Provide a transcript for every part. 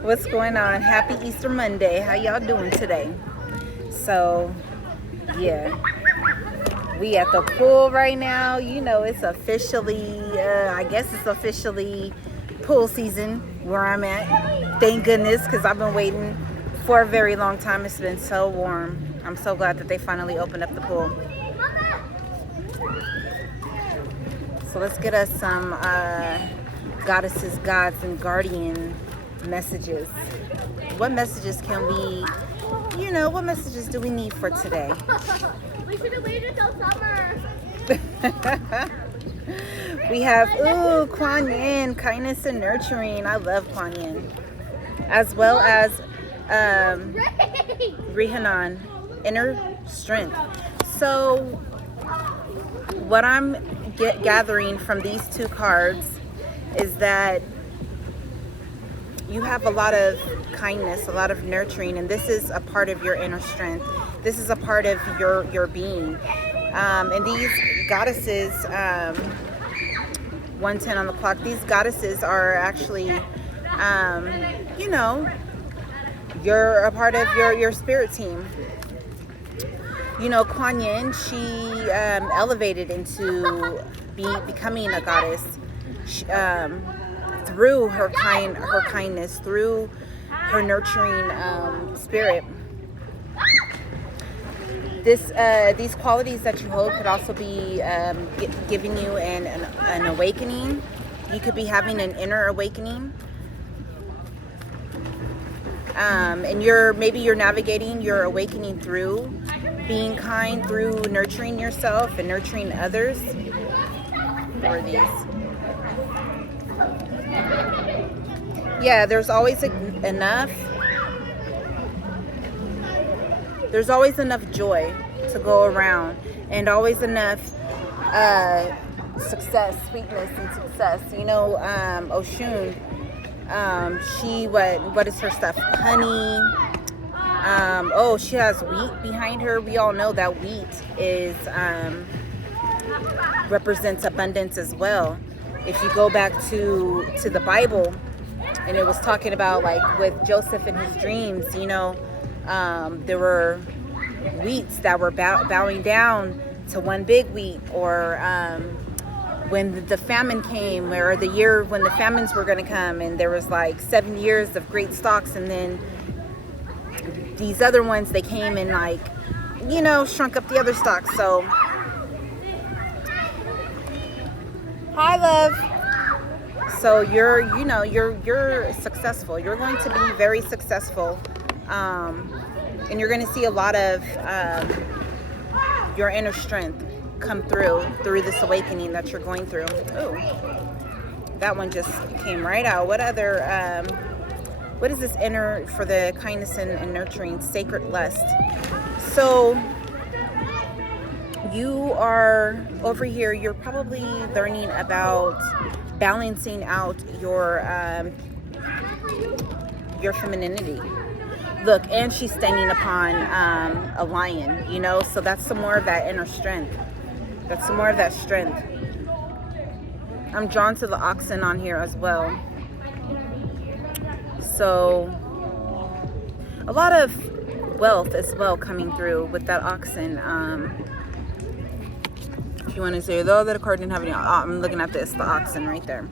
What's going on? Happy Easter Monday. How y'all doing today? So, yeah. We at the pool right now. You know, it's officially, I guess it's officially pool season where I'm at. Thank goodness, because I've been waiting for a very long time. It's been so warm. I'm so glad that they finally opened up the pool. So let's get us some goddesses, gods, and guardian messages. What messages can we, what messages do we need for today? We should have waited until summer. We have, Kuan Yin, kindness and nurturing. I love Kuan Yin. As well as Rihanan, inner strength. So what I'm gathering from these two cards is that you have a lot of kindness, a lot of nurturing, and this is a part of your inner strength. This is a part of your being. And these goddesses, 110 on the clock, these goddesses are actually, you're a part of your spirit team. Kuan Yin, she elevated into becoming a goddess through her kindness, through her nurturing spirit. These qualities that you hold could also be giving you an awakening. You could be having an inner awakening. And you're navigating your awakening through being kind, through nurturing yourself and nurturing others. What are these? Yeah, there's always enough joy to go around, and always enough success, sweetness, and success. Oshun, she, what is her stuff? Honey. She has wheat behind her. We all know that wheat is represents abundance as well. If you go back to the Bible, and it was talking about, like, with Joseph and his dreams, there were wheats that were bowing down to one big wheat, or when the famine came, or the year when the famines were going to come, and there was like 7 years of great stocks, and then these other ones, they came and, like, shrunk up the other stocks. So, hi, love. So you're successful. You're going to be very successful, and you're going to see a lot of your inner strength come through this awakening that you're going through. Oh, that one just came right out. What other? What is this inner for the kindness and nurturing? Sacred lust. So you are over here. You're probably learning about balancing out your femininity. Look, and she's standing upon a lion, so that's some more of that inner strength. That's some more of that strength. I'm drawn to the oxen on here as well. So a lot of wealth as well coming through with that oxen. If you want to say, though, that card didn't have any, I'm looking at this, the oxen right there.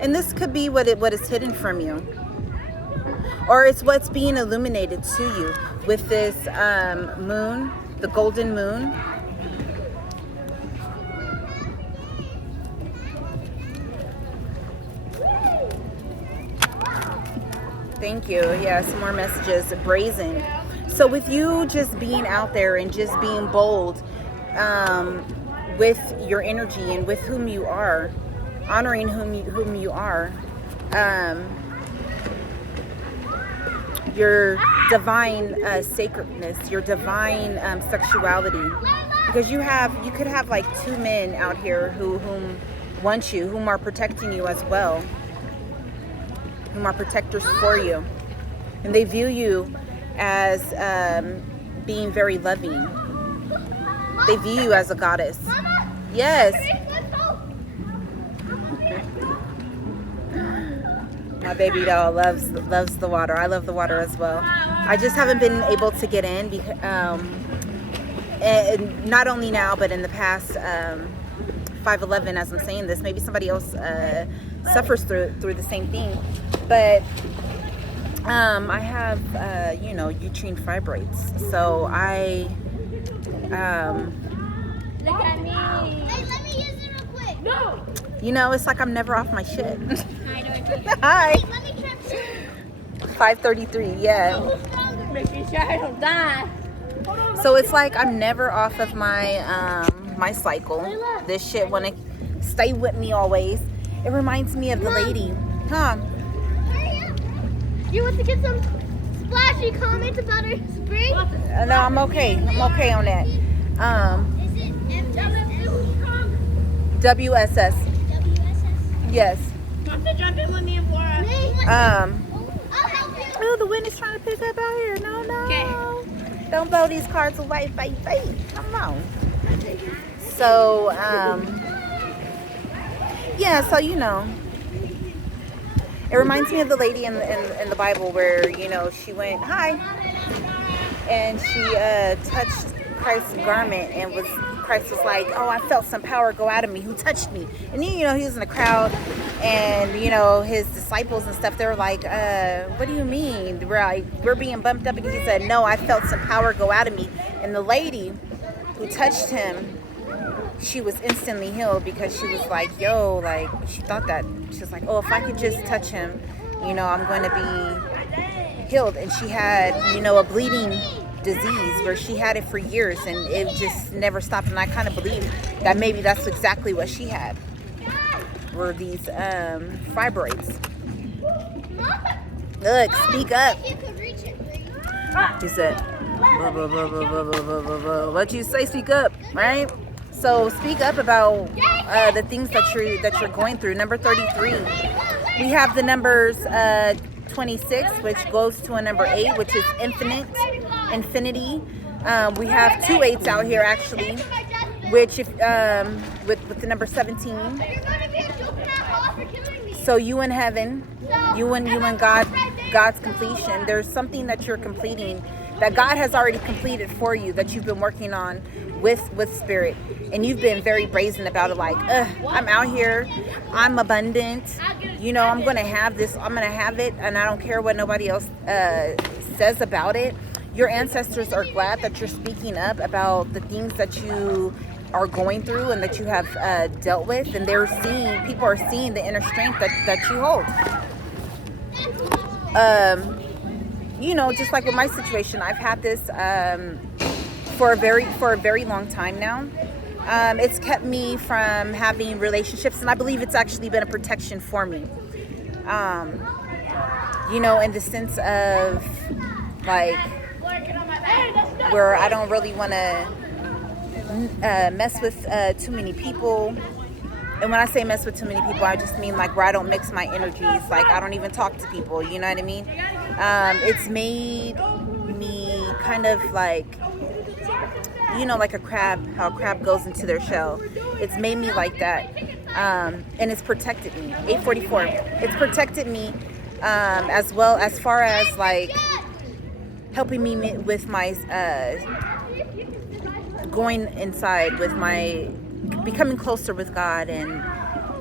And this could be what is hidden from you, or it's what's being illuminated to you with this moon, the golden moon. Thank you. Yeah, some more messages. Brazen. So with you just being out there and just being bold with your energy and with whom you are, honoring whom you are, your divine sacredness, your divine sexuality, because you could have like two men out here whom want you, whom are protecting you as well, whom are protectors for you, and they view you as being very loving. They view you as a goddess. Yes. My baby doll loves the water. I love the water as well. I just haven't been able to get in because, and not only now, but in the past 5'11", as I'm saying this, maybe somebody else suffers through the same thing. But I have, uterine fibroids. So Look at me. Hey, let me use it real quick. No. it's like I'm never off my shit. I know. Hi. Hey, let me try 5:33, yeah. Making sure I don't die. So it's like I'm never off of my my cycle. This shit wanna stay with me always. It reminds me of the lady. Huh? Hurry up. You want to get some splashy comments about our spring? No, I'm okay. I'm okay on that. Is it WSS. WSS? Yes. Have to jump in with me and Flora. I'll help you. Oh, the wind is trying to pick up out here. No. Okay. Don't blow these cards away, baby. Come on. So, yeah, so it reminds me of the lady in the Bible where, she went, hi, and she touched Christ's garment, and Christ was like, oh, I felt some power go out of me. Who touched me? And he was in the crowd, and his disciples and stuff, they were like, what do you mean? We're being bumped up, and he said, no, I felt some power go out of me. And the lady who touched him, she was instantly healed, because she was like, she thought that, she was like, oh, if I could just touch him, I'm going to be healed. And she had, a bleeding disease where she had it for years, and it just never stopped. And I kind of believe that maybe that's exactly what she had, were these fibroids. Look, speak up. You could reach it, please. She said, what you say, speak up, right? So speak up about the things that you're going through. Number 33. We have the numbers 26, which goes to a number 8, which is infinity. We have 2 8s out here actually, which if with the number 17. So you in heaven, you and God's completion. There's something that you're completing that God has already completed for you, that you've been working on with Spirit, and you've been very brazen about it, like, I'm out here, I'm abundant, I'm gonna have this, I'm gonna have it, and I don't care what nobody else says about it. Your ancestors are glad that you're speaking up about the things that you are going through and that you have dealt with, and people are seeing the inner strength that you hold. Just like with my situation, I've had this for a very long time now. It's kept me from having relationships, and I believe it's actually been a protection for me. In the sense of like where I don't really want to mess with too many people. And when I say mess with too many people, I just mean like where I don't mix my energies. Like I don't even talk to people, you know what I mean? It's made me kind of like, like a crab, how a crab goes into their shell. It's made me like that. And it's protected me. 844. It's protected me as well, as far as like helping me with my going inside with my becoming closer with God and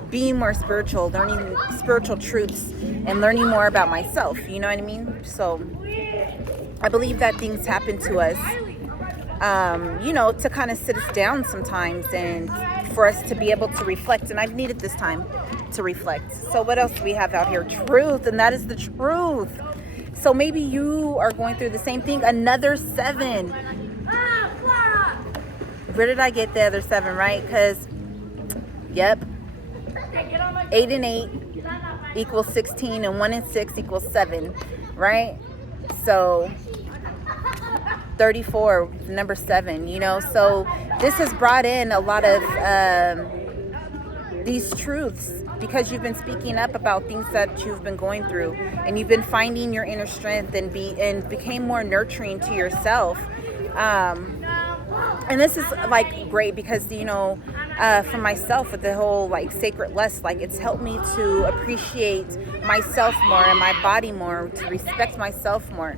being more spiritual, learning spiritual truths and learning more about myself, you know what I mean? So I believe that things happen to us, to kind of sit us down sometimes and for us to be able to reflect. And I've needed this time to reflect. So what else do we have out here? Truth, and that is the truth. So maybe you are going through the same thing. Another 7. Where did I get the other 7, right? Because, yep, 8 and 8 equals 16, and 1 and 6 equals 7, right? So 34, number 7, So this has brought in a lot of these truths, because you've been speaking up about things that you've been going through, and you've been finding your inner strength and became more nurturing to yourself. And this is like great because for myself with the whole like sacred lust. Like, it's helped me to appreciate myself more and my body more, to respect myself more.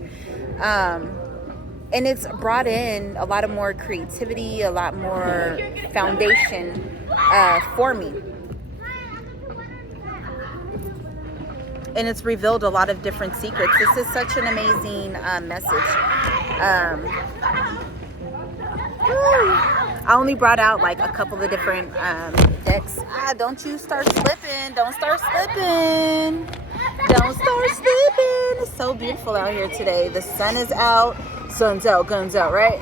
And it's brought in a lot of more creativity, a lot more foundation for me. And it's revealed a lot of different secrets. This is such an amazing message. I only brought out like a couple of different decks. Don't you start slipping. Don't start slipping. Don't start slipping. It's so beautiful out here today. The sun is out. Sun's out, guns out, right?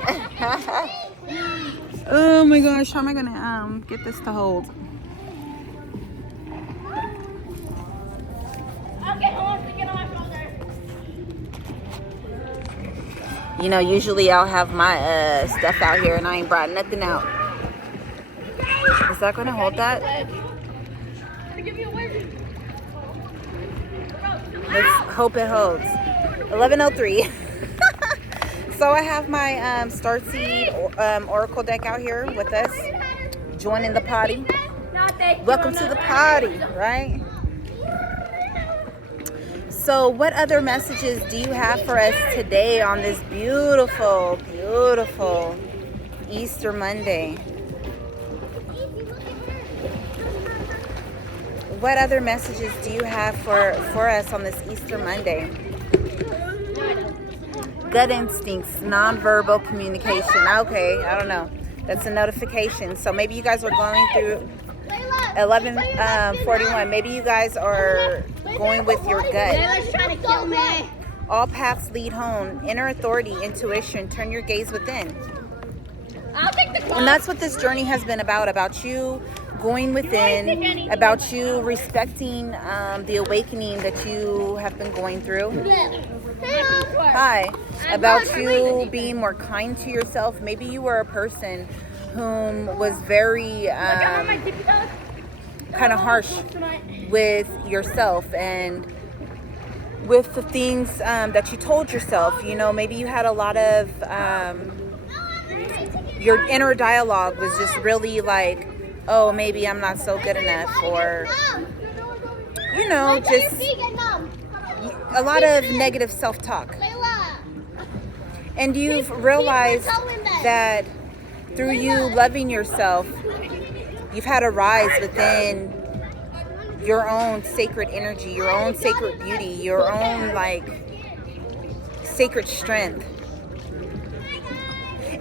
Oh my gosh, how am I gonna get this to hold? Okay, hold on, get on my shoulder. You know, usually I'll have my stuff out here and I ain't brought nothing out. Is that gonna hold that? Let's hope it holds. 11:03. So I have my Starseed Oracle deck out here with us. Joining the party. Welcome to the party, right? So what other messages do you have for us today on this beautiful, beautiful Easter Monday? What other messages do you have for us on this Easter Monday? Gut instincts, nonverbal communication. Okay, I don't know. That's a notification. So maybe you guys are going through 11:41. Maybe you guys are going with your gut. Trying to kill me. All paths lead home. Inner authority, intuition. Turn your gaze within. I'll take the And that's what this journey has been about you going within, about you respecting the awakening that you have been going through. Hi. About you being more kind to yourself. Maybe you were a person whom was very kind of harsh with yourself and with the things that you told yourself. You know, maybe you had a lot of your inner dialogue was just really like, oh, maybe I'm not so good enough, or you know, just a lot of negative self-talk. And you've realized that through you loving yourself, you've had a rise within your own sacred energy, your own sacred beauty, your own like sacred strength.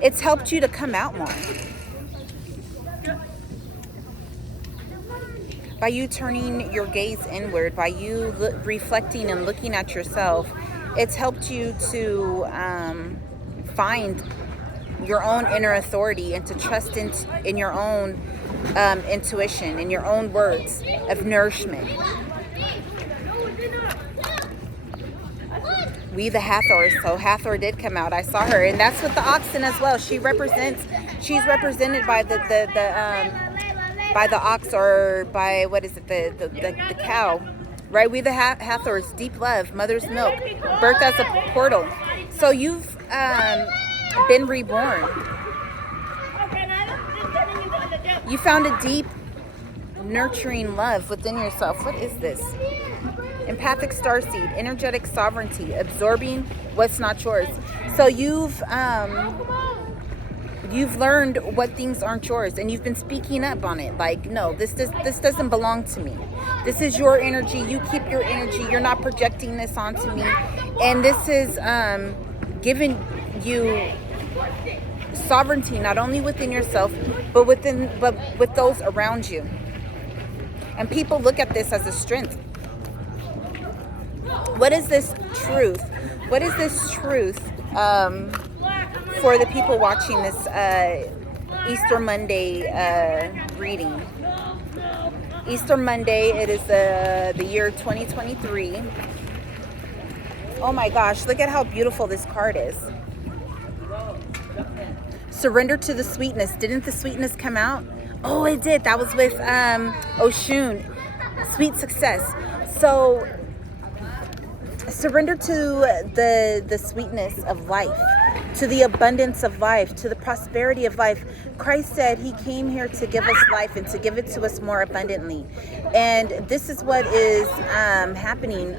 It's helped you to come out more. By you turning your gaze inward, by you reflecting and looking at yourself, it's helped you to find your own inner authority and to trust in your own intuition, in your own words of nourishment. We the Hathors, so Hathor did come out. I saw her, and that's with the oxen as well. She's represented by the ox, or by what is it, the cow, right? We the Hathors, deep love, mother's milk, birth as a portal. So you've been reborn. You found a deep, nurturing love within yourself. What is this? Empathic starseed, energetic sovereignty, absorbing what's not yours. So you've learned what things aren't yours, and you've been speaking up on it. Like, no, this doesn't belong to me. This is your energy. You keep your energy. You're not projecting this onto me. And this is giving you sovereignty, not only within yourself, but with those around you. And people look at this as a strength. What is this truth? What is this truth for the people watching this Easter Monday reading? Easter Monday, it is the year 2023. Oh my gosh, look at how beautiful this card is. Surrender to the sweetness. Didn't the sweetness come out? Oh, it did. That was with Oshun. Sweet success. So surrender to the sweetness of life. to the abundance of life, to the prosperity of life. Christ said he came here to give us life and to give it to us more abundantly. And this is what is happening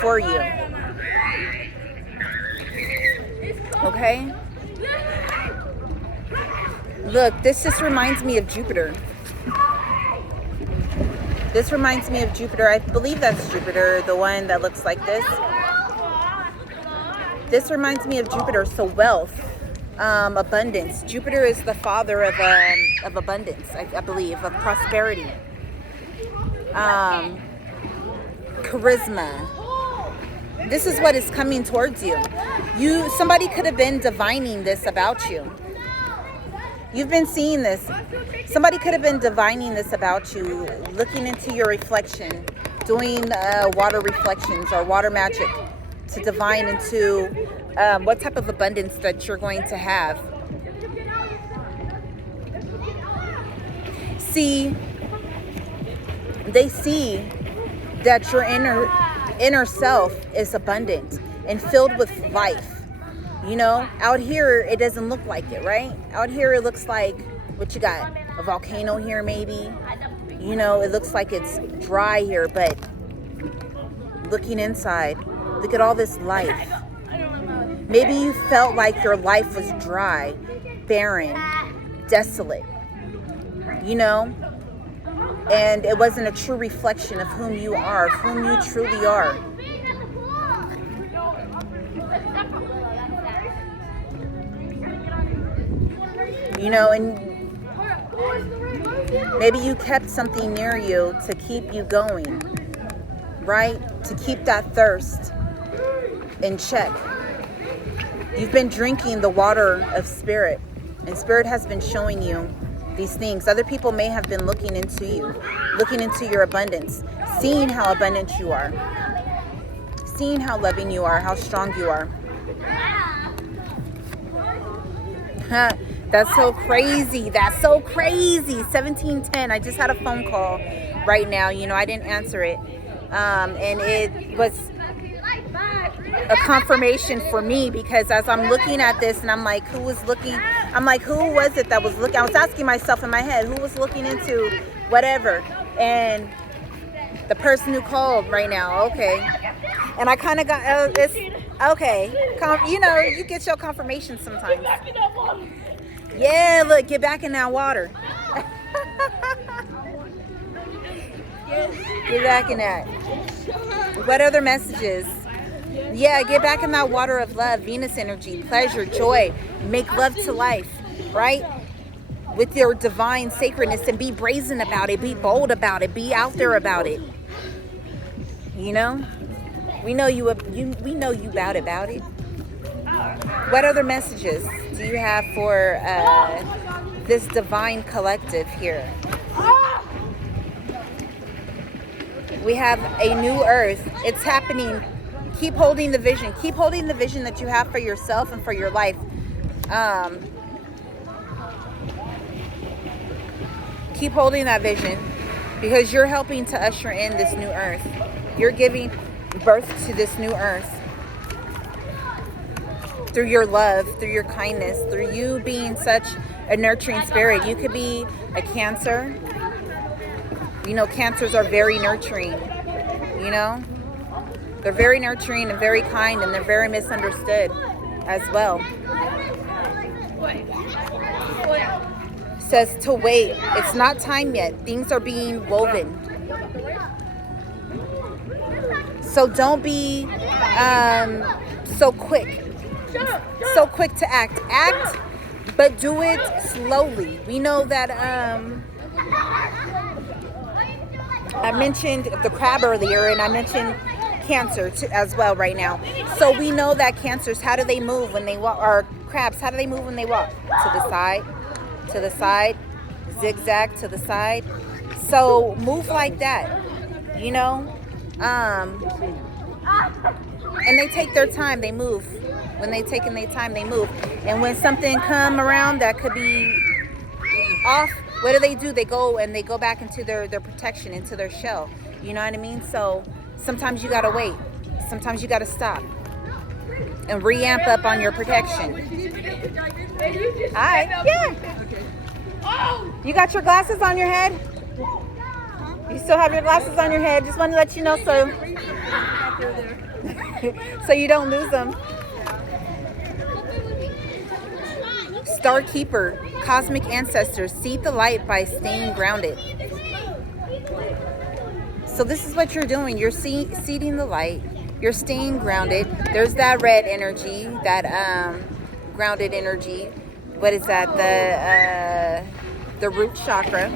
for you. Okay? Look, this just reminds me of Jupiter. This reminds me of Jupiter. I believe that's Jupiter, the one that looks like this. This reminds me of Jupiter. So wealth, abundance. Jupiter is the father of abundance, I believe, of prosperity, charisma. This is what is coming towards you. Somebody could have been divining this about you. You've been seeing this. Somebody could have been divining this about you, looking into your reflection, doing water reflections or water magic to divine into what type of abundance that you're going to have. See, they see that your inner self is abundant and filled with life. You know, out here it doesn't look like it, right? Out here it looks like, what you got? A volcano here maybe. You know, it looks like it's dry here, but looking inside, look at all this life. Maybe you felt like your life was dry, barren, desolate, you know, and it wasn't a true reflection of whom you are, of whom you truly are. You know, and maybe you kept something near you to keep you going, right? To keep that thirst in check. You've been drinking the water of Spirit, and Spirit has been showing you these things. Other people may have been looking into you, looking into your abundance, seeing how abundant you are, seeing how loving you are, how strong you are. That's so crazy. That's so crazy. 1710. I just had a phone call right now. You know, I didn't answer it. And it was a confirmation for me, because as I'm looking at this and I'm like, who was looking? I'm like, who was it that was looking? I was asking myself in my head, who was looking into whatever? And the person who called right now, okay. And I kind of got, it's okay. You know, you get your confirmation sometimes. Yeah, look, get back in that water. Get back in that. What other messages? Yeah, get back in that water of love, Venus energy, pleasure, joy. Make love to life, right? With your divine sacredness, and be brazen about it, be bold about it, be out there about it. You know? We know you about it. What other messages do you have for this divine collective here? We have a new earth. It's happening. Keep holding the vision. Keep holding the vision that you have for yourself and for your life. Keep holding that vision, because you're helping to usher in this new earth. You're giving birth to this new earth through your love, through your kindness, through you being such a nurturing spirit. You could be a Cancer. You know, Cancers are very nurturing, you know? They're very nurturing and very kind, and they're very misunderstood as well. Says to wait. It's not time yet. Things are being woven. So don't be so quick to act. Act, but do it slowly. We know that I mentioned the crab earlier, and I mentioned Cancer as well right now. So we know that Cancers, how do they move when they walk? Or crabs, how do they move when they walk? To the side, zigzag to the side. So move like that, you know? And they take their time, they move. When they take their time, they move. And when something come around that could be off, what do? They go back into their protection, into their shell. You know what I mean? So sometimes you gotta wait. Sometimes you gotta stop and re-amp up on your protection. Hi. Yeah. You got your glasses on your head? You still have your glasses on your head? Just want to let you know so so you don't lose them. Star Keeper, cosmic ancestors, seed the light by staying grounded. So this is what you're doing. You're seeding the light. You're staying grounded. There's that red energy, that grounded energy. What is that? The root chakra.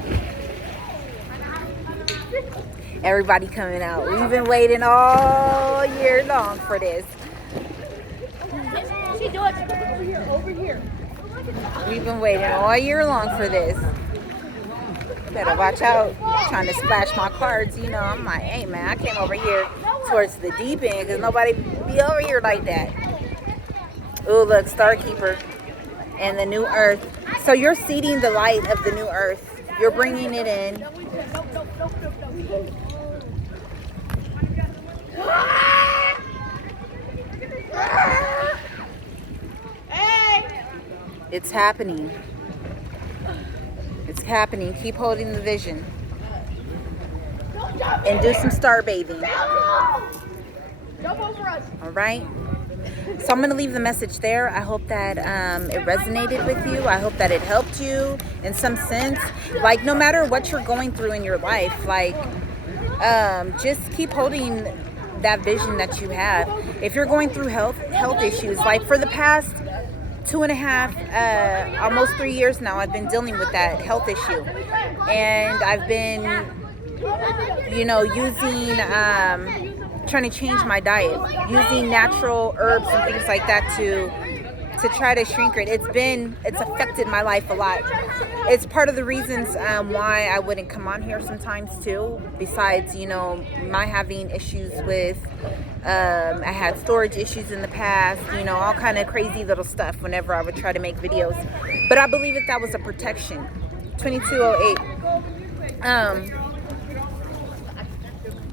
Everybody coming out. We've been waiting all year long for this. Over here. We've been waiting all year long for this. Better watch out. Trying to splash my cards. You know, I'm like, hey man, I came over here towards the deep end because nobody be over here like that. Oh, look, Star Keeper and the new earth. So you're seeding the light of the new earth. You're bringing it in. It's happening. It's happening. Keep holding the vision. And do some star bathing. Jump over us. All right? So I'm going to leave the message there. I hope that it resonated with you. I hope that it helped you in some sense. Like, no matter what you're going through in your life, like, just keep holding that vision that you have. If you're going through health issues, like for the past 2.5, almost 3 years now, I've been dealing with that health issue. And I've been, you know, using, trying to change my diet, using natural herbs and things like that to try to shrink it. It's affected my life a lot. It's part of the reasons why I wouldn't come on here sometimes too, besides, you know, my having issues with, I had storage issues in the past, you know, all kind of crazy little stuff whenever I would try to make videos. But I believe that was a protection. 2208.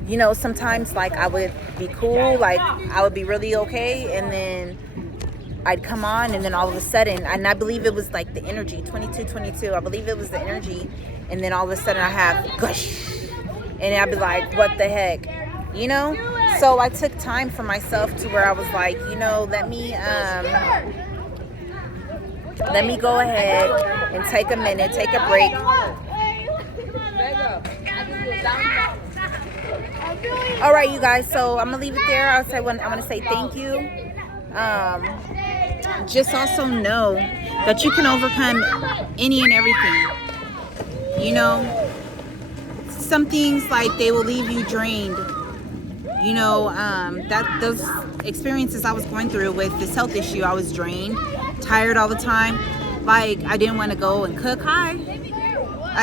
You know, sometimes like I would be cool, like I would be really okay, and then I'd come on, and then all of a sudden, and I believe it was like the energy, 2222, I believe it was the energy, and then all of a sudden I have gush, and I'd be like, what the heck, you know? So I took time for myself to where I was like, you know, let me go ahead and take a minute, take a break. All right, you guys, so I'm gonna leave it there. I want to say thank you. Just also know that you can overcome any and everything. You know, some things, like, they will leave you drained. You know, that those experiences I was going through with this health issue, I was drained, tired all the time. Like, I didn't want to go and cook. I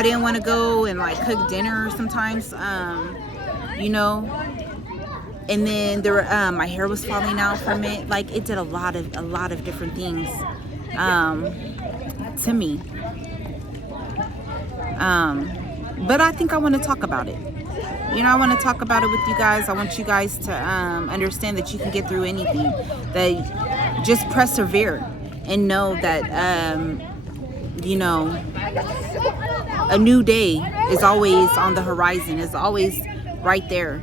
didn't want to go and like cook dinner sometimes. You know, and then there were, my hair was falling out from it. Like, it did a lot of different things to me. But I think I want to talk about it. You know, I want to talk about it with you guys. I want you guys to understand that you can get through anything. That just persevere and know that you know, a new day is always on the horizon. Is always right there.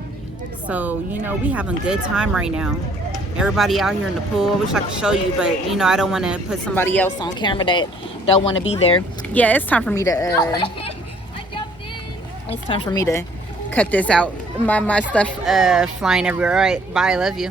So, you know, we having a good time right now. Everybody out here in the pool. I wish I could show you, but, you know, I don't want to put somebody else on camera that don't want to be there. Yeah, it's time for me to cut this out. My stuff flying everywhere. All right, bye, I love you.